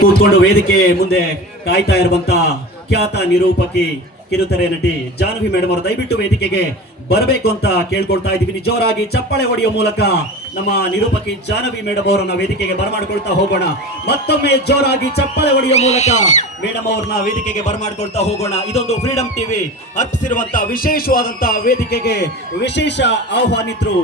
ಕೂತ್ಕೊಂಡು ವೇದಿಕೆ ಮುಂದೆ ಕಾಯ್ತಾ ಇರುವಂತ ಖ್ಯಾತ ನಿರೂಪಕಿ ಕಿರುತೆರೆ ನಟಿ ಜಾನ್ವಿ ಮೇಡಮ್ ಅವರು ದಯವಿಟ್ಟು ವೇದಿಕೆಗೆ ಬರಬೇಕು ಅಂತ ಕೇಳ್ಕೊಳ್ತಾ ಇದ್ದೀವಿ. ಜೋರಾಗಿ ಚಪ್ಪಳೆ ಹೊಡೆಯುವ ಮೂಲಕ ನಮ್ಮ ನಿರೂಪಕಿ ಜಾನವಿ ಮೇಡಮ್ ಅವರನ್ನ ವೇದಿಕೆಗೆ ಬರಮಾಡ್ಕೊಳ್ತಾ ಹೋಗೋಣ. ಮತ್ತೊಮ್ಮೆ ಜೋರಾಗಿ ಚಪ್ಪಳೆ ಹೊಡೆಯುವ ಮೂಲಕ ಮೇಡಮ್ ಅವ್ರನ್ನ ವೇದಿಕೆಗೆ ಬರಮಾಡ್ಕೊಳ್ತಾ ಹೋಗೋಣ. ಇದೊಂದು ಫ್ರೀಡಂ ಟಿವಿ ಅರ್ಪಿಸಿರುವಂತಹ ವಿಶೇಷವಾದಂತಹ ವೇದಿಕೆಗೆ ವಿಶೇಷ ಆಹ್ವಾನಿತರು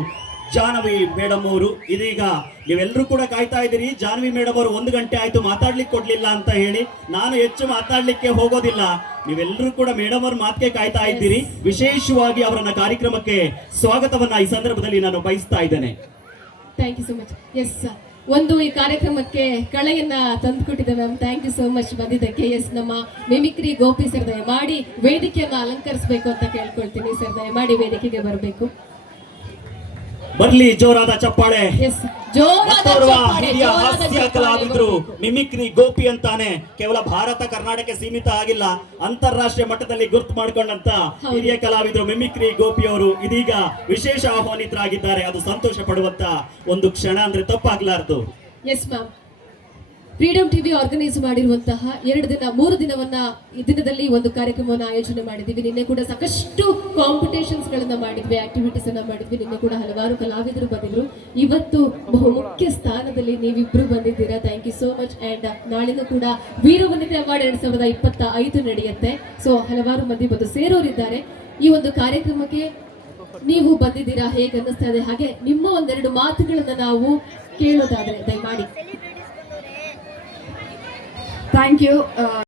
ಜಾಹ್ನವಿ ಮೇಡಮ್ ಅವರು. ಇದೀಗ ನೀವೆಲ್ಲರೂ ಕೂಡ ಕಾಯ್ತಾ ಇದ್ದೀರಿ. ಜಾನವಿ ಮೇಡಮ್ ಅವರು ಒಂದು ಗಂಟೆ ಆಯ್ತು ಮಾತಾಡ್ಲಿಕ್ಕೆ ಕೊಡ್ಲಿಲ್ಲ ಅಂತ ಹೇಳಿ ನಾನು ಹೆಚ್ಚು ಮಾತಾಡ್ಲಿಕ್ಕೆ ಹೋಗೋದಿಲ್ಲ. ನೀವೆಲ್ಲರೂ ಕೂಡ ಮೇಡಮ್ ಅವ್ರ ಮಾತಿಗೆ ಕಾಯ್ತಾ ಇದ್ದೀರಿ. ವಿಶೇಷವಾಗಿ ಅವರನ್ನ ಕಾರ್ಯಕ್ರಮಕ್ಕೆ ಸ್ವಾಗತವನ್ನ ಈ ಸಂದರ್ಭದಲ್ಲಿ ನಾನು ಬಯಸ್ತಾ ಇದ್ದೇನೆ. Thank you so much yes ಒಂದು ಈ ಕಾರ್ಯಕ್ರಮಕ್ಕೆ ಕಳೆಯನ್ನ ತಂದುಕೊಟ್ಟಿದ್ದೆ ma'am. Thank you so much ಬಂದಿದ್ದಕ್ಕೆ ಎಸ್ ನಮ್ಮ ಮಿಮಿಕ್ರಿ ಗೋಪಿ ಸರ್, ದಯಮಾಡಿ ವೇದಿಕೆಯನ್ನು ಅಲಂಕರಿಸಬೇಕು ಅಂತ ಕೇಳ್ಕೊಳ್ತೀನಿ ಸರ್. ದಯಮಾಡಿ ವೇದಿಕೆಗೆ ಬರಬೇಕು. ಬರ್ಲಿ ಜೋರಾದ ಚಪ್ಪಾಳೆ. ಹಿರಿಯ ಹಾಸ್ಯ ಕಲಾವಿದ್ರು ಮಿಮಿಕ್ರಿ ಗೋಪಿ ಅಂತಾನೆ. ಕೇವಲ ಭಾರತ ಕರ್ನಾಟಕ ಸೀಮಿತ ಆಗಿಲ್ಲ ಅಂತಾರಾಷ್ಟ್ರೀಯ ಮಟ್ಟದಲ್ಲಿ ಗುರ್ತು ಮಾಡ್ಕೊಂಡಂತ. ಹಿರಿಯ ಕಲಾವಿದರು ಮಿಮಿಕ್ರಿ ಗೋಪಿ ಅವರು ಇದೀಗ ವಿಶೇಷ ಆಹ್ವಾನಿತರಾಗಿದ್ದಾರೆ. ಅದು ಸಂತೋಷ ಪಡುವಂತ ಒಂದು ಕ್ಷಣ ಅಂದ್ರೆ ತಪ್ಪಾಗ್ಲಾರ್ದು. Yes ma'am freedom TV organise ಮಾಡಿರುವಂತಹ ಎರಡು ದಿನ, ಮೂರು ದಿನವನ್ನ ಈ ದಿನದಲ್ಲಿ ಒಂದು ಕಾರ್ಯಕ್ರಮವನ್ನು ಆಯೋಜನೆ ಮಾಡಿದ್ವಿ ನಿನ್ನೆ ಕೂಡ ಸಾಕಷ್ಟು ಕಾಂಪಿಟೇಷನ್ಸ್ ಗಳನ್ನ ಮಾಡಿದ್ವಿ ಆಕ್ಟಿವಿಟೀಸ್ ಅನ್ನ ಮಾಡಿದ್ವಿ. ನಿನ್ನೆ ಕೂಡ ಹಲವಾರು ಕಲಾವಿದರು ಬಂದಿದ್ರು. ಇವತ್ತು ಬಹು ಮುಖ್ಯ ಸ್ಥಾನದಲ್ಲಿ ನೀವಿಬ್ರು ಬಂದಿದ್ದೀರಾ? Thank you so much and ನಾಳಿನ ಕೂಡ ವೀರವನಿತೆ ಅವಾರ್ಡ್ ಎರಡ್ ಸಾವಿರದ ಇಪ್ಪತ್ತ ಐದು ನಡೆಯುತ್ತೆ. ಸೊ ಹಲವಾರು ಮಂದಿ ಬಂದು ಸೇರೋರಿದ್ದಾರೆ. ಈ ಒಂದು ಕಾರ್ಯಕ್ರಮಕ್ಕೆ ನೀವು ಬಂದಿದ್ದೀರಾ? ಹೇಗೆ ಅನ್ನಿಸ್ತಾ ಇದೆ? ಹಾಗೆ ನಿಮ್ಮ ಒಂದೆರಡು ಮಾತುಗಳನ್ನ ನಾವು ಕೇಳೋದಾದ್ರೆ, ದಯಮಾಡಿ. Thank you